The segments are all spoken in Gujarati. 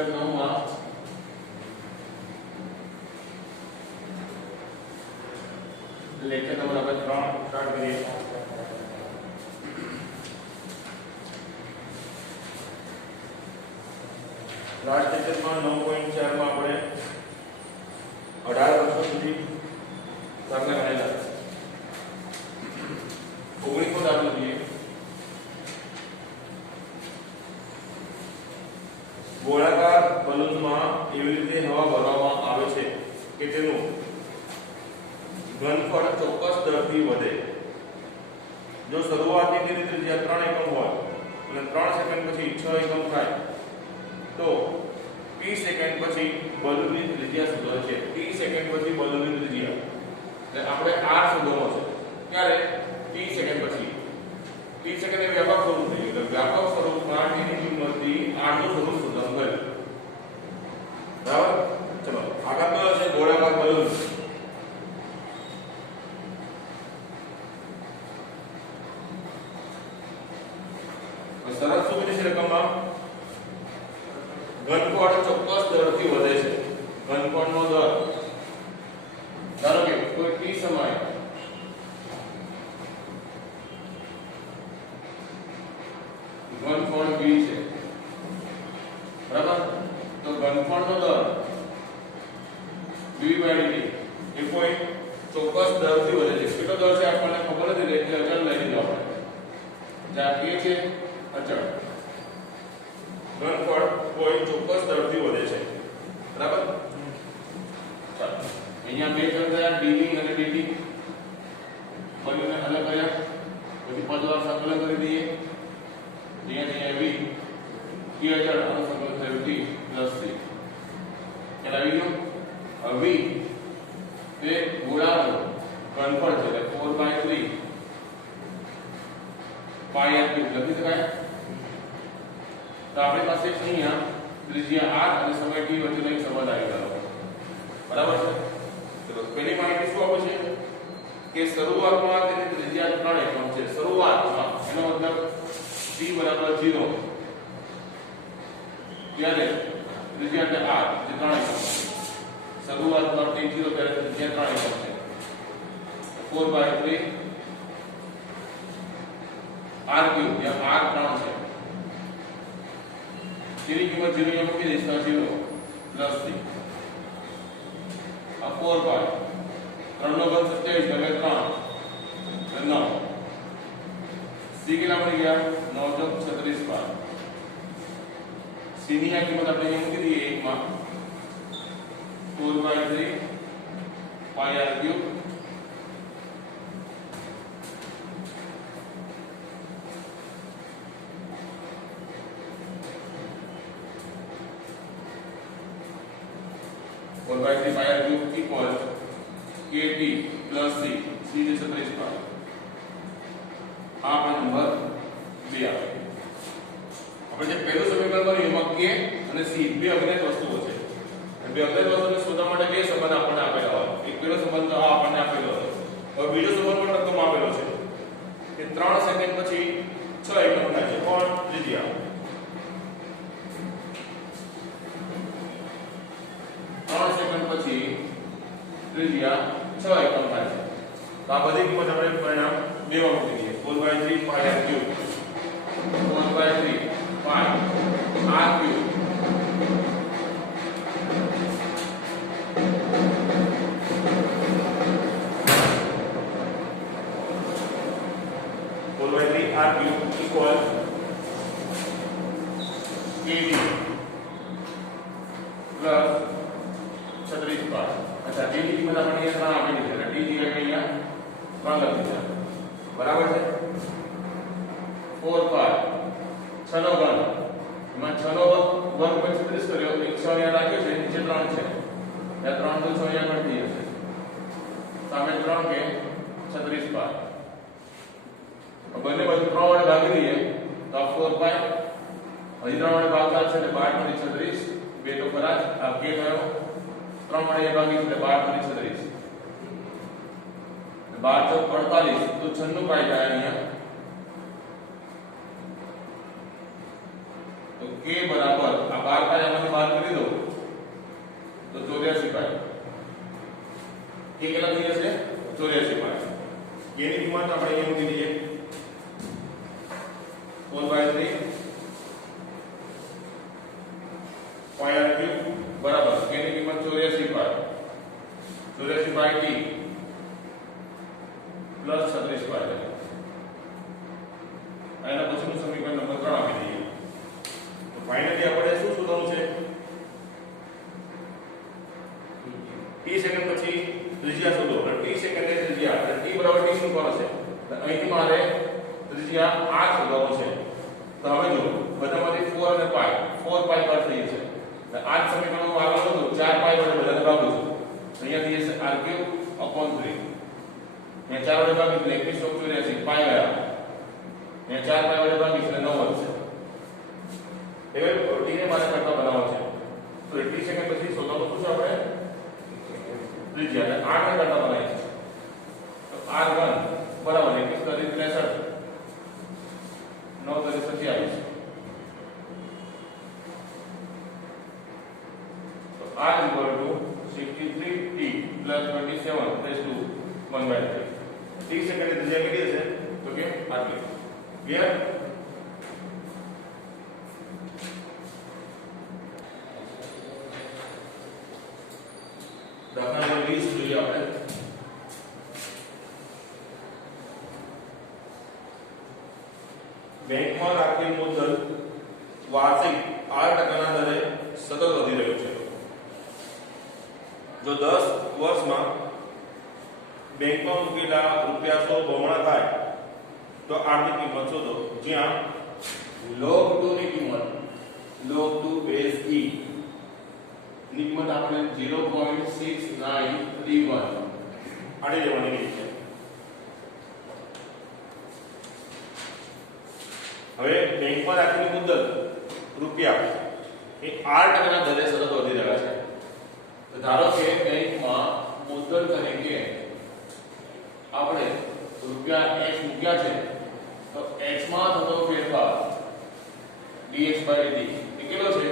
લેક્ચર 9 માં લેક્ચર નંબર આપણે 3 સ્ટાર્ટ કરીએ. લાસ્ટ લેક્ચરમાં 9.4 માં આપણે 18 વર્ષ સુધી દાખલા ગણેલા. 19 દાખલો જોઈએ. ગોળાકાર બલૂનમાં એવી રીતે હવા ભરવામાં આવે છે કે તેનું ઘનફળ ચોક્કસ દરથી વધે. જો શરૂઆતની તેની ત્રિજ્યા 3 એકમ હોય અને 3 સેકન્ડ પછી 6 એકમ થાય તો t સેકન્ડ પછી બલૂનની ત્રિજ્યા શોધવાની છે. t સેકન્ડ પછી બલૂનની ત્રિજ્યા એટલે આપણે r શોધવાનો છે. ક્યારે? t સેકન્ડ પછી. t સેકન્ડ એ વ્યાપક સ્વરૂપ છે એટલે વ્યાપક સ્વરૂપમાં t ની કિંમતથી r નું સ્વરૂપ શોધવાનું છે. બરાબર? ચલો આગળ કયો છે? ગોળાકાર બલૂન. શરત શું બની છે રકમમાં? ઘનફળ ચોક્કસ દરથી વધે છે. ઘનફળનો દર ધારો કે કોઈ t સમય ઘનફળ v છે, બરાબર? તો ઘનફળનો દર v/dt એ કોઈ ચોક્કસ દરથી વધે છે. કેટલો દર છે આપણને ખબર નથી એટલે અચળ લઈ લીધો આપણે. જ્યાં k છે અચળ, ઘનફળ કોઈ ચોક્કસ દરથી વધે છે. બરાબર? ચાલો અહીંયા બે ચલ થયા dv અને dt. બંનેને અલગ કર્યા પછી પદવાર સંકલન કરી દઈએ. અહીંયા v k અચળ આનું સંકલન થયું t + c. ખ્યાલ આવી ગયો? હવે v તે ગોળાનું ઘનફળ છે એટલે 4/3 પાઈ r ક્યુબ લખી શકાય. તો આપણી પાસે અહીંયા ત્રિજ્યા r અને સમય t વચ્ચેનો એક સંબંધ આવી ગયો. બરાબર છે? તો પહેલી માહિતી શું આપે છે કે શરૂઆતમાં તેની ત્રિજ્યા 3 એકમ છે. શરૂઆતમાં એનો મતલબ t = 0 ત્યારે ત્રિજ્યા એટલે r જે 3 એકમ છે. શરૂઆતમાં t 0 ત્યારે ત્રિજ્યા 3 એકમ છે. 4/3 r ક્યુબ જ્યાં r 3 છે. તેની કિંમત 0 અહીંયા મૂકી દઈશું. 0 + c આ 4 પાઈ 3 નો ઘન 27 એટલે 3 9 c કેટલા મળી ગયા? 9 × 36 પાઈ. c ની આ કિંમત આપણે અહીંયા મૂકી દઈએ 1 માં 4/3 પાઈ r ક્યુબ /3 પાઈ r cube equal kt + c. c જે 36 પાઈ. આ આપણો નંબર 2 આવે. આપણે જે પહેલું સમીકરણ કર્યું એમાં k અને c બે અજ્ઞાત વસ્તુઓ છે. અને બે અજ્ઞાત વસ્તુને શોધવા માટે બે સંબંધ આપણને આપેલા હોય. એક પહેલો સંબંધ આ આપણને આપેલો હતો. હવે બીજો સંબંધ પણ રકમ આપેલો છે કે 3 સેકન્ડ પછી 6 એકમ થાય છે. કોણ? ત્રિજ્યા. 3 સેકન્ડ પછી ત્રિજ્યા 6 એકમ થાય છે. તો આ બધી કિંમત આપણે પરિણામ દેવા મૂકી દઈએ. 4/3 પાઈ r ક્યુબ 4/3 પાઈ r cube r cube equal kd plus 36 पाई. अच्छा d की कीमत આપણે અહીંયા 3 આપી દીધી એટલે d ની અહીંયા 3 લખી દીધા. બરાબર છે? 4 પાઈ 6 નો ઘન એમાં 6 નો વર્ગ પછી 36 કર્યો તો 100 અહીંયા રાખ્યો છે. નીચે 3 છે ત્યાં 3 તો 6 અહીંયા ઘટી જશે. સામે 3 કે 36 પાઈ. બંને બાજુ 3 વડે ભાગી દઈએ તો 4 પાઈ હજી 3 વડે ભાગાકાર છે એટલે 12 × 36 બે તો ખરા જ. આ કે કયો 3 વડે ભાગી એટલે 12 × 36 12 × 48 તો 96 પાઈ થાય અહીંયા. તો k બરાબર આ 12 પાઈ આમાંથી બાદ કે કેટલા થઈ જશે 84 પાઈ કે ની કિંમત આપણે અહીંયા મૂકી દઈએ 4/3 પાઈ r ક્યુબ બરાબર કે ની કિંમત 84 પાઈ t પ્લસ 36 પાઈ આના પછીનું સમીકરણ નંબર 3 આપી દઈએ તો ફાઇનલી આપણે શું શોધવાનું છે t સેકન્ડ પછી ત્રિજ્યા શોધો અને t સેકન્ડ એ ત્રિજ્યા એટલે t બરાબર t શું કરો છે તો અહીંથી મારે ત્રિજ્યા r શોધવાનું છે તો હવે જો બધામાંથી 4 અને પાઈ 4 પાઈ બાદ થઈ જશે તો આ જ સમીકરણમાં આગળ વધો 4 પાઈ વડે બધાને ભાગો છો અહીંયા થઈ જશે r ક્યુબ અપોન 3 અહીંયા 4 વડે ભાગી એટલે 2184 પાઈ ગયા અહીંયા 4 પાઈ વડે ભાગી એટલે 9 વધશે હવે t ને મારે કરતા બનાવવાનો છે તો t સેકન્ડ પછી શોધવાનું શું છે આપણે ત્રિજ્યા અને 8 ને કરતા બનાવીએ છીએ તો r1 બરાબર 21 9 27 તો r equal to 63t plus 27 raised to 1/3 t second ત્રિજ્યા કેટલી હશે તો કે આટલી ક્લિયર દાખલા નંબર 20 જોઈએ આપણે બેંકમાં રાખેલ મુદ્દલ વાર્ષિક 8% ના દરે સતત વધી રહ્યું છે જો 10 વર્ષમાં બેંકમાં મૂકેલા રૂપિયા 100 બમણા થાય તો આર્થિક કિંમત શોધો જ્યાં log 2 ની કિંમત log 2 બેઝ e ની કિંમત આપણે 0.6931 આડી લેવાની રીત છે હવે બેંકમાં રાખેલી મુદ્દલ રૂપિયા એ 8% ના દરે સતત વધી રહ્યા છે તો ધારો કે બેંકમાં મુદ્દલ તરીકે આપણે રૂપિયા x મૂક્યા છે તો x માં થતો ફેરફાર dx/dt એ કેટલો છે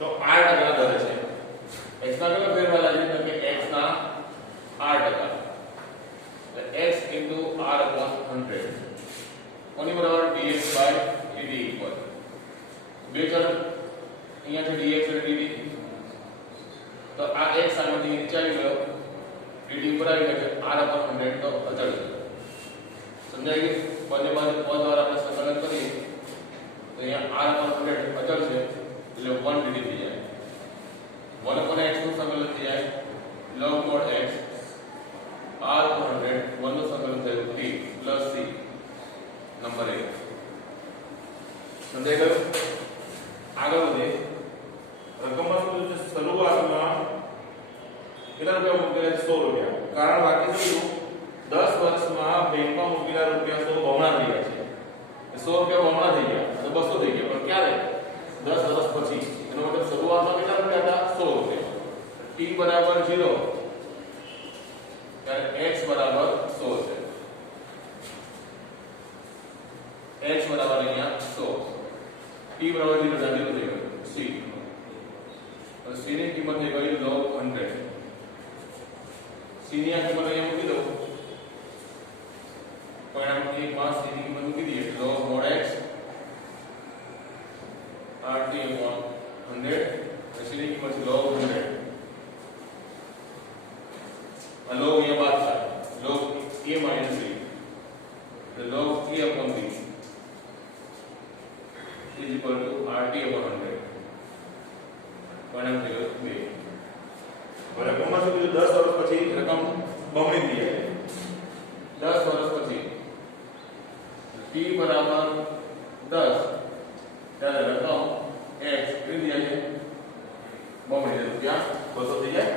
તો 8% દરે છે x ના કેટલો ફેરફાર લાગે તો કે x ના 8% એટલે x r upon 100 કોની બરાબર dx/dt ઇક્વલ બે ચલ અહીંયા છે dx અને dt તો આ x સામેથી નીચે આવી ગયો dt ઉપર આવી ગયો r upon 100 તો અચળ છે સમજાય ગયું બંને બાજુ પદ દ્વારા આપણે સંકલન કરીએ તો અહીંયા r upon 100 અચળ છે એટલે 1 dt થઈ જાય 1 upon x નું સંકલન થઈ જાય log mod x r upon 100 1 નું સંકલન થયું t plus c નંબર 1 સમજાય ગયું આગળ વધે રકમમાં શું છે શરૂઆતમાં કેટલા રૂપિયા મૂકેલા 100 રૂપિયા કારણ બાકી શું 10 વર્ષમાં બેંકમાં મૂકેલા રૂપિયા 100 બમણા થઈ ગયા છે 100 રૂપિયા બમણા થઈ ગયા તો 200 થઈ ગયા પણ ક્યારે 10 વર્ષ પછી એનો મતલબ શરૂઆતમાં કેટલા રૂપિયા હતા 100 રૂપિયા t બરાબર 0 ત્યારે x બરાબર 100 છે x બરાબર અહીંયા 100 t બરાબર 0 થઈ ગયું c તો c ની કિંમત થઈ ગઈ log 100 c ની આ કિંમત અહીંયા મૂકી દો પરિણામ 1 માં c ની કિંમત મૂકી દઈએ log mod x rt upon 100 c ની કિંમત log 100 આ log અહીંયા બાદ થાય log a minus b the log a upon b is equal to rt upon 100 પરિણામ થઈ ગયું 2 હવે રકમમાં શું કીધું 10 વર્ષ પછી રકમ બમણી થઈ જાય 10 વર્ષ પછી t બરાબર 10 ત્યારે રકમ x કેટલી જાય છે બમણી રૂપિયા 200 થઈ જાય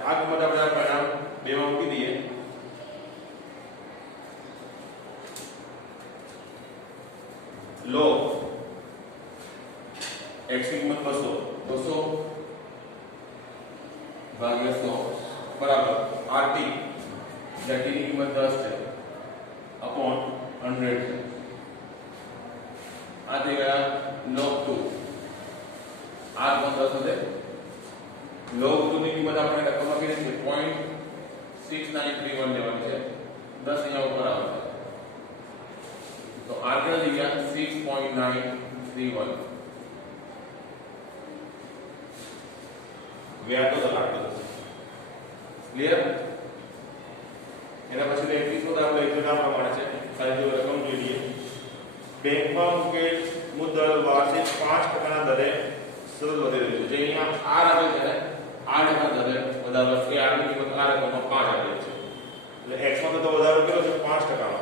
આ કિંમત આપણે આ પરિણામ 2 માં મૂકી દઈએ log x ની કિંમત 200 ભાગ્યા 100 બરાબર rt એટલે t ની કિંમત 10 છે upon 100 છે આ થઈ ગયા log 2 r પણ 10 હશે log 2 ની કિંમત આપણે રકમમાં કેટલી છે 0.0 r કેટલો થઈ ગયા 6.931 વ્યાજ તો લાગતો થશે ક્લિયર એના પછી 21 નો દાખલો એકદમ પ્રમાણે છે ખાલી જો રકમ જોઈ લઈએ બેંકમાં મૂકેલ મુદ્દલ વાર્ષિક 5% ના દરે સતત વધી રહ્યું છે જે અહીંયા r આપેલ છે ને 8% દરે વધારો છે r ની કિંમત r રકમમાં 5 આપેલ છે એટલે x માં તો વધારો કેટલો છે 5% નો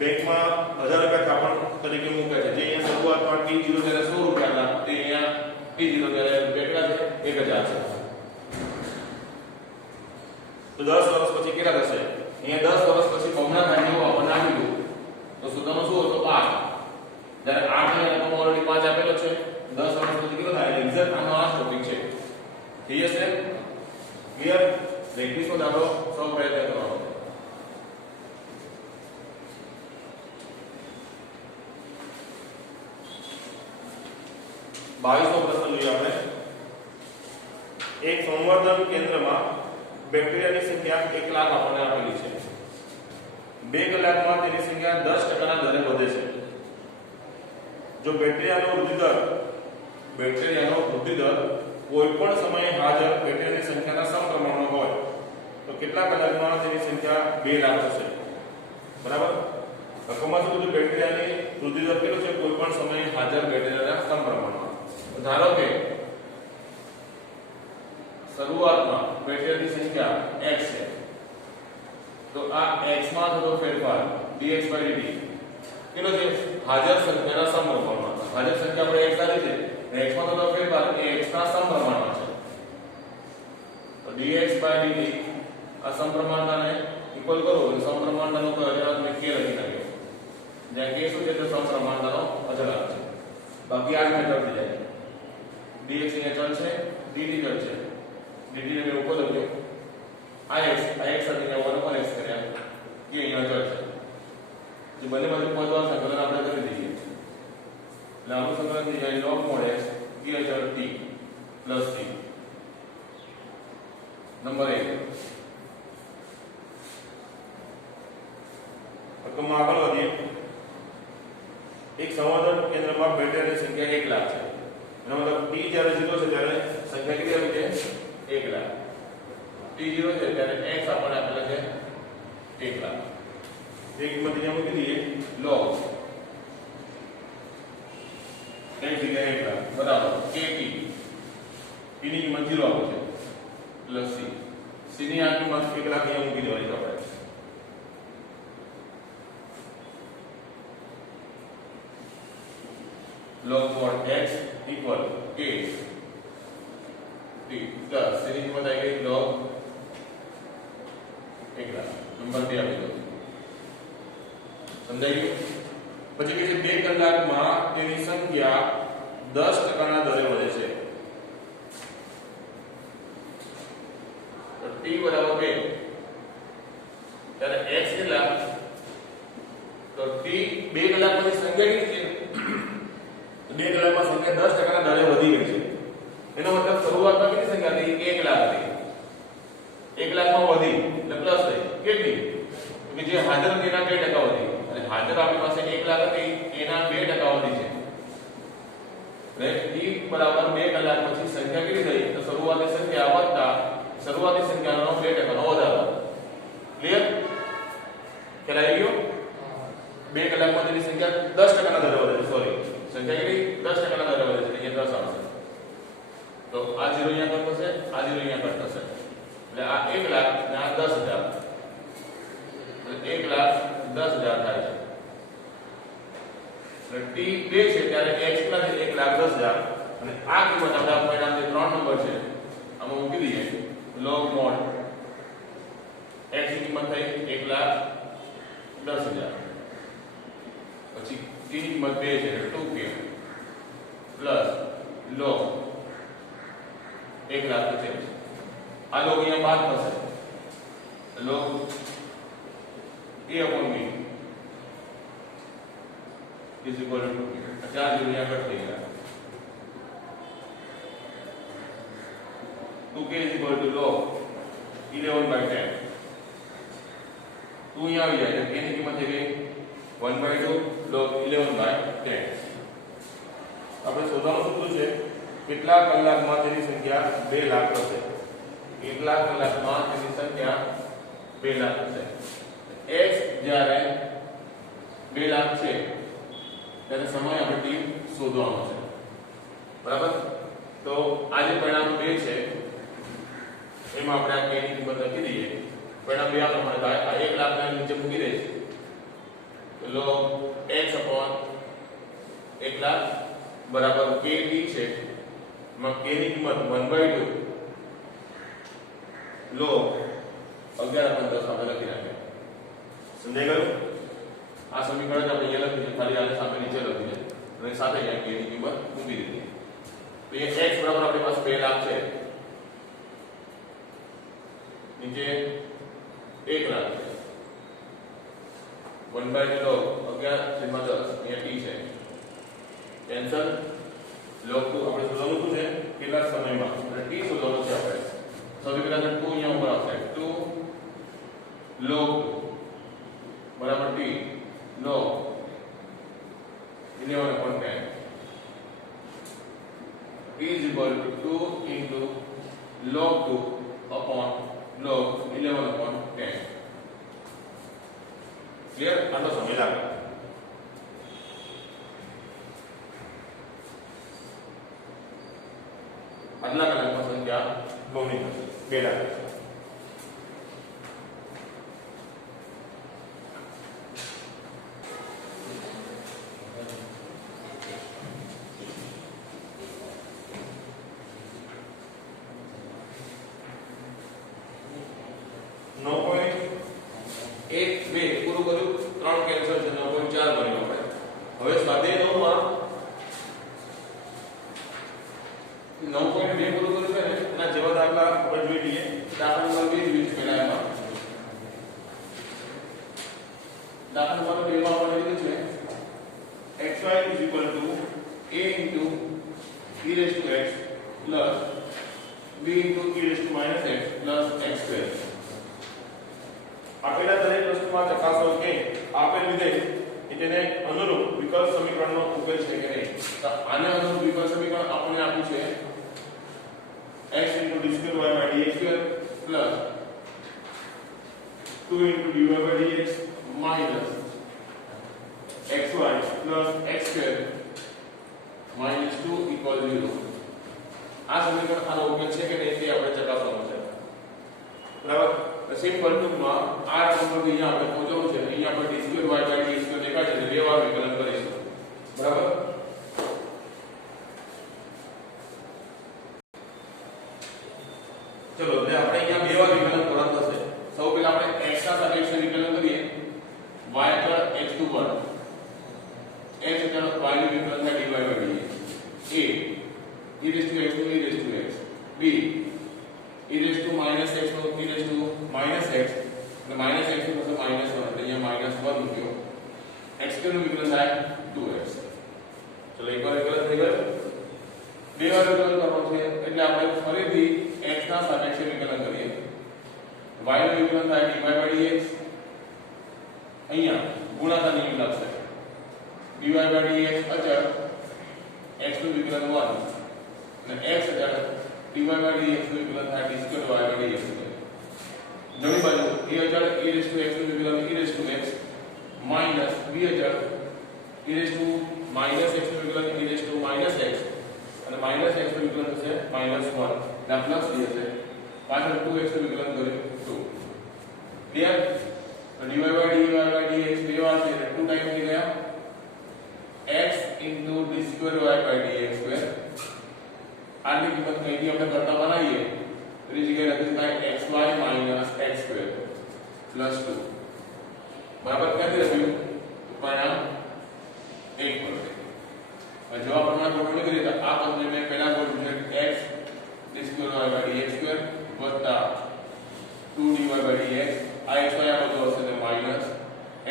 બેંકમાં 1000 રૂપિયા થાપણ તરીકે મૂકે છે જે અહીંયા શરૂઆતમાં t0 ત્યારે 100 રૂપિયા હતા તે અહીંયા t0 ત્યારે કેટલા છે 1000 છે તો 10 વર્ષ પછી કેટલા થશે અહીંયા 10 વર્ષ પછી બમણા થાય જેવું આપણને આપ્યું તો સૂત્રનો શું હતો 5 જ્યારે 8 ની રકમ ઓલરેડી 5 આપેલો છે 10 વર્ષ પછી કેટલો થાય એક્ઝેક્ટ આનો આ ટોપિક છે ઠીક છે ક્લિયર 21 નો દાખલો સૌ પ્રયત્ન કરવાનો 22 પ્રશ્ન જોઈએ આપણે એક સંવર્ધન કેન્દ્રમાં બેક્ટેરિયાની સંખ્યા 1 લાખ આપણને આપેલી છે 2 કલાકમાં તેની સંખ્યા 10% ના દરે વધે છે જો બેક્ટેરિયાનો વૃદ્ધિ દર કોઈપણ સમયે હાજર બેક્ટેરિયાની સંખ્યાના સમપ્રમાણમાં હોય તો કેટલા કલાકમાં તેની સંખ્યા 2 લાખ થશે બરાબર રકમમાં શું કીધું બેક્ટેરિયાની વૃદ્ધિ દર કેટલો છે કોઈપણ સમયે હાજર બેક્ટેરિયાના સમપ્રમાણમાં ધારો કે શરૂઆતમાં બેક્ટેરિયાની સંખ્યા x છે તો આ x માં થતો ફેરફાર dx/dt કેટલો છે હાજર સંખ્યાના સમપ્રમાણમાં હાજર સંખ્યા આપણે x આવી છે અને x માં થતો ફેરફાર એ x ના સમપ્રમાણમાં છે તો dx/dt આ સમપ્રમાણતાને ઇક્વલ કરો એટલે સમપ્રમાણતાનો કોઈ અચળાંક મેં k લખી નાખ્યો જ્યાં k શું છે તો સમપ્રમાણતાનો અચળાંક છે બાકી આ જ મેથડ થઈ જાય dx અહીંયા ચલ છે dt ચલ છે dt ને મેં ઉપર લખ્યો આ x સાથે 1/x કર્યા કે અહીંયા ચલ છે જે બંને બાજુ પદવા સંકલન આપણે કરી દઈએ એટલે આનું સંકલન થઈ જાય log mod x કે અચળ t plus t નંબર 1 રકમમાં આગળ વધીએ એક સંવર્ધન કેન્દ્રમાં બેક્ટેરિયાની સંખ્યા 1 લાખ છે એનો મતલબ t જ્યારે 0 છે ત્યારે સંખ્યા કેટલી આવી છે 1 લાખ t 0 છે ત્યારે x આપણને આપેલા છે 1 લાખ એ કિંમત અહીંયા મૂકી દઈએ log x જગ્યાએ 1 લાખ બરાબર kt t ની કિંમત 0 આવે છે પ્લસ c c ની આ કિંમત 1 લાખ અહીંયા મૂકી દેવાની છે આપણે log mod x equal k t plus c ની કિંમત આવી ગઈ log 1 લાખ નંબર 2 આપી દો સમજાઈ ગયું પછી કે છે 2 કલાકમાં તેની સંખ્યા 10% ના દરે વધે છે તો t બરાબર 2 ત્યારે x કેટલા તો t 2 કલાકની સંખ્યા કેટલી છે 2 કલાકમાં સંખ્યા 10% ના દરે વધી ગઈ છે એનો મતલબ શરૂઆતમાં કેટલી સંખ્યા હતી 1 લાખ હતી 1 લાખમાં વધી એટલે પ્લસ થઈ કેટલી કે જે હાજર હતી એના 2% વધી અને હાજર આપણી પાસે 1 લાખ હતી એના 2% વધી છે એટલે t બરાબર 2 કલાક પછી સંખ્યા કેટલી થઈ તો શરૂઆતની સંખ્યા વત્તા શરૂઆતની સંખ્યાનો 2% નો વધારો ક્લિયર ખ્યાલ આવી ગયો 2 કલાકમાં તેની સંખ્યા 10% ના દરે વધે છે સોરી સંખ્યા કેટલી 10% ના દરે વધે છે અહીંયા 10 આવશે તો આ 0 અહીંયા કટ થશે આ 0 અહીંયા કટ થશે એટલે આ 1 લાખ અને આ 10,000 એટલે 1 લાખ 10,000 થાય છે એટલે t 2 છે ત્યારે x કેટલા છે 1 લાખ 10,000 અને આ કિંમત આપણે આપણા જે 3 નંબર છે આમાં મૂકી દઈએ log mod x ની કિંમત થઈ 1 લાખ 10,000 પછી t ની કિંમત 2 છે એટલે 2k પ્લસ log 1 લાખ 50 આ log અહીંયા બાદ થશે log a upon b is equal to 2k 4 0 અહીંયા કટ થઈ ગયા 2k is equal to log 11/10 2 અહીંયા આવી જાય એટલે k ની કિંમત થઈ ગઈ 1/2 log 11/10. આપણે શોધવાનું સૂત્ર છે કેટલા કલાકમાં તેની સંખ્યા 2 લાખ થશે. કેટલા કલાકમાં તેની સંખ્યા 2 લાખ થશે. x જ્યારે 2 લાખ છે ત્યારે સમય આપણે t શોધવાનો છે. બરાબર. તો આ જે પરિણામ 2 છે એમાં આપણે આ k ની કિંમત લખી દઈએ. પરિણામ 2 આ પ્રમાણે થાય. આ 1 લાખ ને નીચે મૂકી દઈશ. log x upon 1 લાખ બરાબર kt છે. માં k ની કિંમત 1/2 log 11/10 આપણે લખી નાખીએ. સમજાઈ ગયું? આ સમીકરણ આપણે અહીંયા લખી છે, ખાલી આને સામે નીચે લખી છે અને સાથે અહીંયા k ની કિંમત મૂકી દીધી. તો એ x બરાબર આપણી પાસે 2 લાખ છે, નીચે 1 લાખ છે. 1/2 log 11/10 અહીંયા t છે. કેન્સલ. log 2 આપણે શોધવાનું છે કેટલા સમયમાં અને t શોધવાનું છે આપણે. સૌથી પહેલા 2 અહીંયા ઉપર આવશે. 2 log બરાબર t log 11/10 t is equal to 2 into log 2 upon log 11/10. Clear? આનો સમય લાગે. આટલા કલાકમાં સંખ્યા બમણી થશે. 2 લાખ. પૂરું કર્યું. 3 કેન્સલ છે. 9.4 બન્યું આપણે. હવે સ્વાધ્યાય 9 માં 9.2 પૂરું કર્યું છે ને એના જેવા દાખલા આપણે જોઈ લઈએ. દાખલા નંબર 20 પહેલા એમાં દાખલા નંબર 2 માં આપણે લીધું છે xy a into e raised to x plus b into e raised to minus x plus x square. આપેલા દરેક વસ્તુમાં ચકાસો કે આપેલ વિધેય કે તેને અનુરૂપ વિકલ્પ સમીકરણનો ઉકેલ છે કે નહીં. તો આને અનુરૂપ વિકલ્પ સમીકરણ આપણને આપ્યું છે x into d2y/dx2 plus 2 into dy/dx minus xy plus x2 minus 2 equal 0. આ સમીકરણ આનો ઉકેલ છે કે નહીં તે આપણે ચકાસવાનું છે. બરાબર. સિમ્પલ ટૂંકમાં આ નંબર અહીંયા આપણે પહોંચવાનું છે. અહીંયા આપણે d2y/dx2 દેખાય છે એટલે બે વાર વિકલન કરીશું. બરાબર. ચલો એટલે આપણે અહીંયા બે વાર વિકલન કરવાનું થશે. સૌ પહેલા આપણે x ના સાપેક્ષે વિકલન કરીએ. y અચળ x2 x અચળ y નું વિકલન થાય dy/dx. a e raised to x to e raised to x. b e raised to minus x to e raised to minus x એટલે minus x to minus 1 એટલે અહીંયા minus 1 મૂક્યો. x2 નું વિકલન થાય 2x. ચલો એકવાર વિકલન થઈ ગયું. બે વાર વિકલન કરવાનું છે એટલે આપણે ફરીથી x ના સાપેક્ષે વિકલન કરીએ. y નું વિકલન થાય dy/dx. અહીંયા ગુણાકાર નિયમ લાગશે. dy/dx અચળ x નું વિકલન 1 અને x અચળ dy/dx નું વિકલન થાય d2y/dx. જમણી બાજુ a અચળ e raised to x નું વિકલન e raised to x minus b અચળ e raised to minus x નું વિકલન e raised to minus x અને minus x નું વિકલન થશે minus 1 ના પ્લસ b હશે. પાછળ 2x નું વિકલન કર્યું 2. ક્લિયર? dy/dx બે વાર છે 2 ટાઈમ થઈ ગયા. x into d2y/dx2 આની કિંમત કઈથી આપણે કરતા બનાવીએ એની જગ્યાએ લખી શકાય xy minus x2 plus 2. બરાબર. ક્યાંથી લખ્યું? પરિણામ 1 પર. હવે જવાબ પ્રમાણે ગોઠવણી કરીએ તો આ પદને મેં પહેલા ગોઠવ્યું x d2y/dx2 વત્તા 2dy/dx. આ xy આ બાજુ હશે તો માઈનસ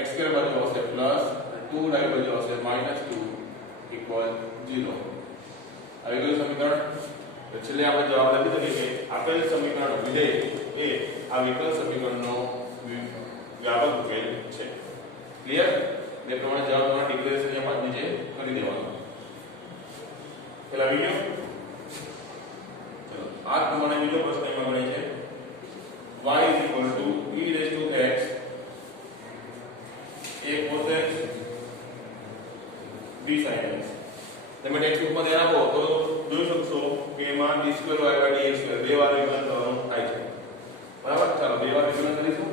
x2 બાજુ હશે પ્લસ 2y બાજુ હશે minus 2 equal 0. આવી ગયું સમીકરણ. તો છેલ્લે આપણે જવાબ લખી શકીએ કે આપેલ સમીકરણ વિધેય એ આ વિકલ્પ સમીકરણનો વ્યાપક ઉકેલ છે. ક્લિયર? એ પ્રમાણે જવાબ તમારે ડિક્લેરેશન અહીંયા પાછળ નીચે કરી દેવાનું. પેલા વિડિયો ચલો આ પ્રમાણે બીજો પ્રશ્ન એમાં મળે છે y e raised to x a cos x b sin x. તમે ટેક્સ્ટ બુકમાં ધ્યાન આપો તો જોઈ શકશો કે એમાં d2y/dx બે વાર વિકલન કરવાનું થાય છે. બરાબર, ચાલો બે વાર વિકલન કરીશું.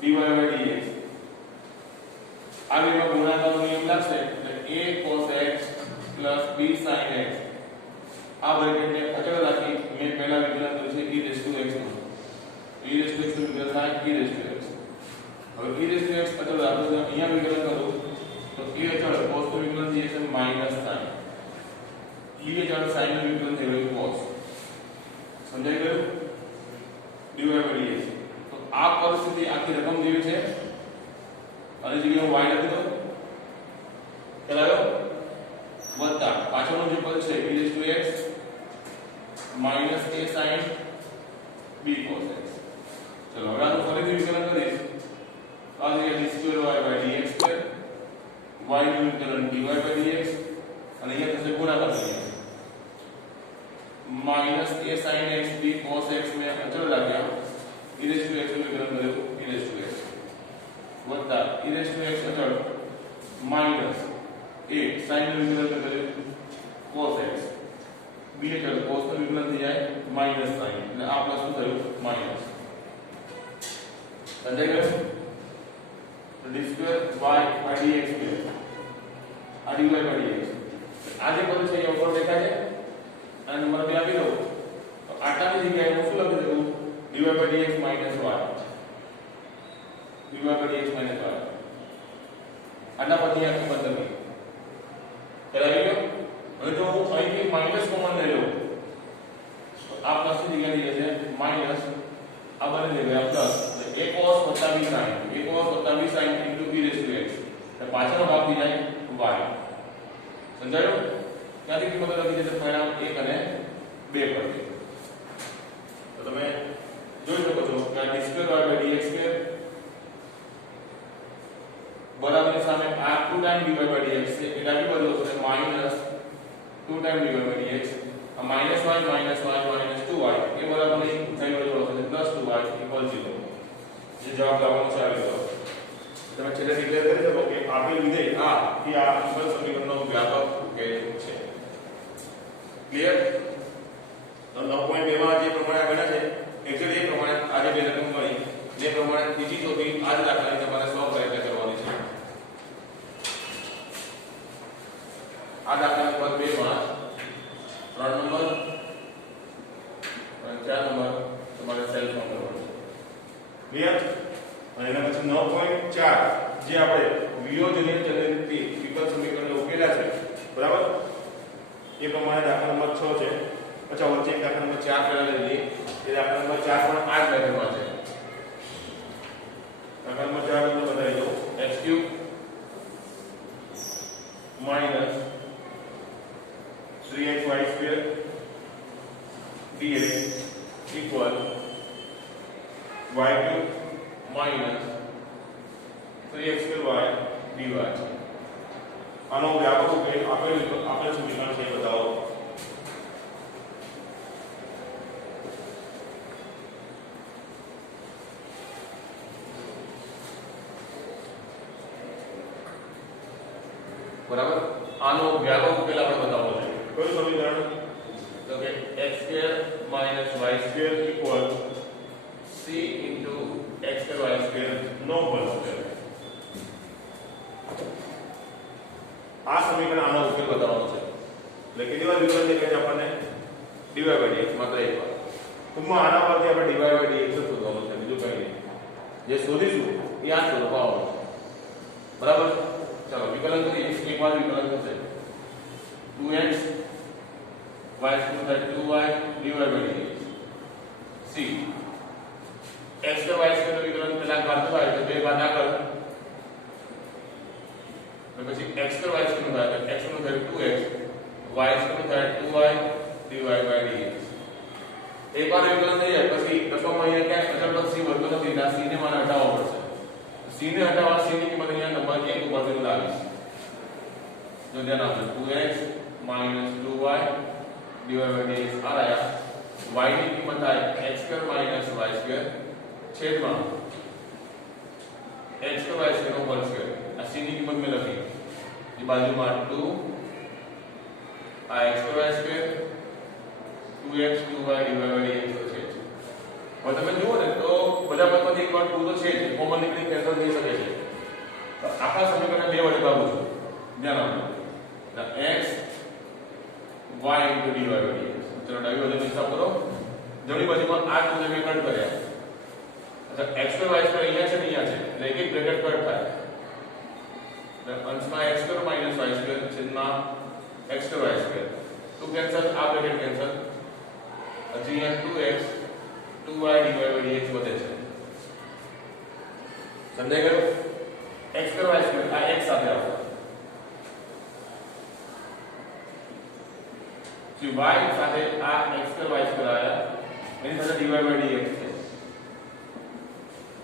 dy/dx આ બેમાં ગુણાકારનો નિયમ લાગશે એટલે a cos x b sin x. આ બ્રેકેટને અચળ રાખી મેં પહેલા વિકલન કર્યું છે e raised to x નું. e raised to x નું વિકલન થાય e raised to x. હવે e raised to x અચળ રાખો તો અહીંયા વિકલન કરું તો a અચળ cos નું વિકલન થઈ જશે માઈનસ sin. e અચળ sin નું વિકલન થઈ ગયું cos. સમજાઈ ગયું? dy/dx. તો આ પરિસ્થિતિ આખી રકમ જેવી છે અને જગ્યાએ y લખી દો. ચલાયો વત્તા પાછળનું જે પદ છે e raised to x minus a sin b cos x. ચલો હવે આનું ફરીથી વિકલન કરીશ. આ જગ્યાએ d2y/dx y નું વિકલન dy/dx અને અહીંયા થશે ગુણાકાર કરીએ minus a sin x b cos x મેં અચળ રાખ્યા e raised to x નું વિકલન કર્યું e raised to x વત્તા e raised to x અચળ minus a sin નું વિકલન કર્યું cos x b અચળ cos નું વિકલન થઈ જાય minus sin એટલે આ પ્લસ નું થયું માઈનસ. સમજાઈ ગયું? તો d2y/dx આ dy/dx આ જે પદ છે એ ઉપર દેખાય છે અને નંબર 2 આપી દો તો આટલાની જગ્યાએ હું શું લખી દઉં dy/dx - y dy/dx - y આના પછી આખી પદ્ધતિ કરાવી ગયો. હવે જો હું અહીંથી માઈનસ કોમન લઈ લઉં તો આ પ્લસ ની જગ્યાએ થઈ જશે માઈનસ આ બને જગ્યાએ પ્લસ એટલે a cos + b sin into e raised to x એટલે પાછળનો ભાગ થઈ જાય y. સમજાયું? ત્યાંથી કિંમત લખી જશે પરિણામ 1 અને 2 પરથી. તો તમે જોઈ શકો છો કે આ d2y/dx બરાબર સામે આ 2 ટાઈમ dy/dx છે એટલે ડાબી બાજુ હશે માઈનસ 2 ટાઈમ dy/dx આ minus y minus y minus 2y એ બરાબર નહીં જઈ બાજુ હશે પ્લસ 2y = 0. જે જવાબ લાવવાનો છે આવી ગયો. તમે છેલ્લે ડિક્લેર કરી શકો કે આપેલ વિધેય આ કે આ ઇક્વલ સમીકરણનો વ્યાપક ઉકેલ છે. ક્લિયર? તો 9.2 માં જે પ્રમાણે બન્યા છે એક્ઝેક્ટ એ પ્રમાણે આજે બે રકમ મળી જે પ્રમાણે ત્રીજી ચોથી આજ દાખલાની તમારે સોલ્વ પ્રયત્ન કરવાની છે. આ દાખલા નંબર 2 માં 3 નંબર અને 4 નંબર તમારે સેલ્ફમાં કરવાનો છે. ક્લિયર? અને એના પછી 9.4 જે આપણે વિયોજનીય ચલથી વિકલ સમીકરણને ઉકેલ્યા છે બરાબર એ પ્રમાણે દાખલા નંબર 6 છે. અચ્છા વચ્ચે એક દાખલા નંબર 4 પહેલા લઈ લઈએ. એ દાખલા નંબર 4 પણ આ જ મેથડમાં છે. દાખલા નંબર 4 તમને બતાવી દઉં x³ - 3xy² dx equal y³ - 3x² dy છે. આનો વ્યાપક ઉકેલ આપેલ સમીકરણ છે બતાવો. બરાબર, આનો વ્યાપક ઉકેલ આપણે બતાવવો છે. કયું સમીકરણ? તો કે x² - y² equal c into x² y² નો હોલ સ્ક્વેર. આ સમીકરણ આનો ઉકેલ બતાવવાનો છે. એટલે કેટલી વાર વિકલન દેખાય છે આપણને dy/dx માત્ર એક વાર. ટૂંકમાં આના પરથી આપણે dy/dx શોધવાનું છે, બીજું કંઈ નહીં. જે શોધીશું એ આ શોધવાનું છે. બરાબર, ચાલો વિકલન કરીએ. એક વાર વિકલન થશે 2x y² થાય 2y dy/dx c x² y² નું વિકલન પહેલા ઘાત થાય તો બે ઘાત આગળ અને પછી x² y² નું થાય તો x નું થાય 2x y² નું થાય 2y dy/dx. એક વાર વિકલન થઈ જાય પછી દસમાં અહીંયા ક્યાંય અચળ પદ c વધતો નથી એટલે c ને મારે હટાવવો પડશે. c ને હટાવવા c ની કિંમત અહીંયા ઉપરથી લાવીશ જો ધ્યાન આપજો 2x - 2y divide by dx આ રહ્યા y ની કિંમત થાય x² - y² છેદમાં x² y² નો હોલ સ્ક્વેર આ c ની કિંમત મેં લખી એ બાજુમાં 2 આ x² y² 2x 2y divide by dx છે હવે તમે જુઓ ને તો બધા પદમાંથી એક વાર 2 તો છે જ કોમન નીકળી કેન્સલ થઈ શકે છે તો આખા સમીકરણને બે વડે ભાગું છું ધ્યાન આપજો x y dy by dx ચલો ડાબી બાજુનો હિસાબ કરો જમણી બાજુમાં આ ટુ ને મેં કટ કર્યા અચ્છા x² y² અહીંયા છે ને અહીંયા છે એટલે એક એક બ્રેકેટ કટ થાય એટલે અંશમાં x² - y² છેદમાં x² y² તો કેન્સલ આ બ્રેકેટ કેન્સલ હજી અહીંયા 2x 2y dy by dx વધે છે સમજાઈ ગયું x² y² આ x સાથે આવશે જે y સાથે આ x² y² આયા એની સાથે dy by dx છે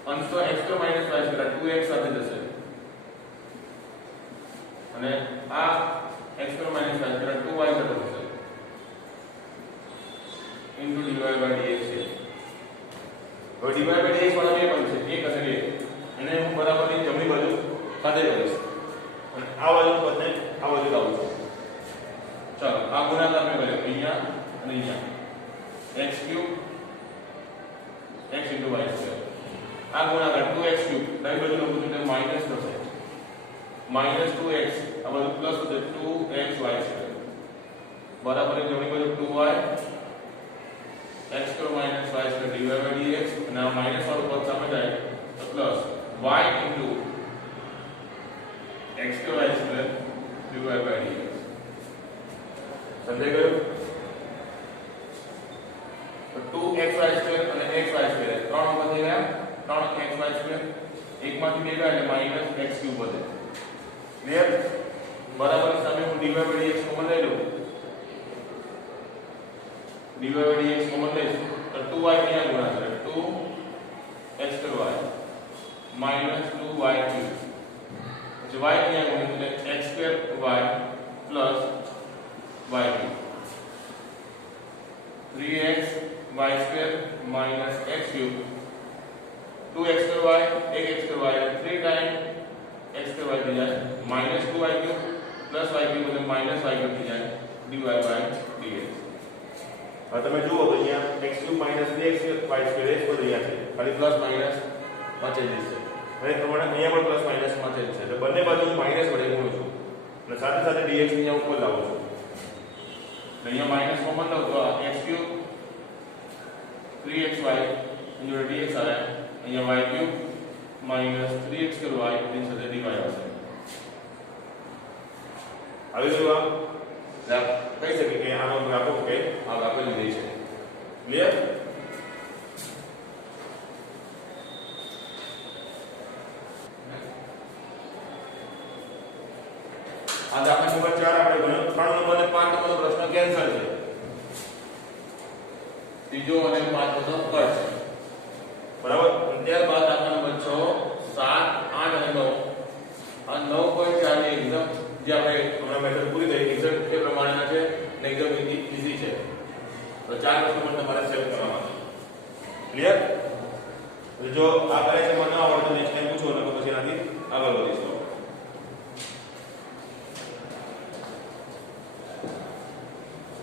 અંશ તો x² - y² 2x સાથે જશે અને આ x² - y² 2y સાથે જશે ઇન્ટુ dy by dx છે હવે dy by dx વાળા બે બનશે એક અને બે એને હું બરાબરની જમણી બાજુ સાથે કરીશ અને આ બાજુ બદલે આ બાજુ લાવું છું ચાલો આ ગુણાકાર મેં કર્યો અહીંયા અને અહીંયા x³ x * y² આ ગુણાકાર 2x³ ડાબી બાજુ લખું છું એટલે માઈનસ થશે -2x આ બાજુ પ્લસ થશે 2xy² બરાબર જમણી બાજુ 2y x² - y² dy by dx અને આ માઈનસ વાળું પદ સામે જાય તો plus y x² y² dy by dx સમજાઈ ગયું તો 2xy² અને xy² ત્રણ વખત થઈ ગયા 3xy² એકમાંથી બે ગયા એટલે -x³ વધે ક્લિયર બરાબર સામે હું dy by dx કોમન લઈ લઉં dy by dx કોમન લઈશ તો 2y અહીંયા ગુણાકાર 2x² - 2y³ પછી y અહીંયા ગુણ્યા એટલે x² y plus y³ 3x y² minus x³ 2x² y 1x² y 3 time x² y થઈ જાય -2y³ plus y³ એટલે -y³ થઈ જાય dy by dx હવે તમે જુઓ તો અહીંયા x³ - 2x² y² એ બધું અહીંયા છે ખાલી પ્લસ માઈનસ માં ચેન્જીસ છે હવે તમારે અહીંયા પણ પ્લસ માઈનસ માં ચેન્જ છે એટલે બંને બાજુ માઈનસ વડે ગુણું છું અને સાથે સાથે dx અહીંયા ઉપર લાવું છું અહીંયા માઈનસ કોમન લો તો x³ 3xy into dx આવે અહીંયા y³ -3x² y એની સાથે dy આવશે આવી ગયું આ કહી શકીએ કે આનો ગ્રાફ કે આ આપેલી રહી છે ક્લિયર આ દાખલા નંબર 4 આપણે ગણ્યો 3 નંબર અને 5 નંબરનો પ્રશ્ન કેન્સલ છે ત્રીજો અને 5 નો કટ છે બરાબર ત્યારબાદ દાખલા નંબર 6 7 8 અને 9 આ 9.4 ની એક્ઝામ જે આપણે હમણાં મેથડ પૂરી થઈ એક્ઝેક્ટ એ પ્રમાણેના છે ને એકદમ ઈઝી છે તો 4 પ્રશ્નો પણ તમારે સેવ કરવાના છે ક્લિયર જો આ કરે છે મને આવડે તો નેક્સ્ટ ટાઈમ પૂછો ને પછી એનાથી આગળ વધીશું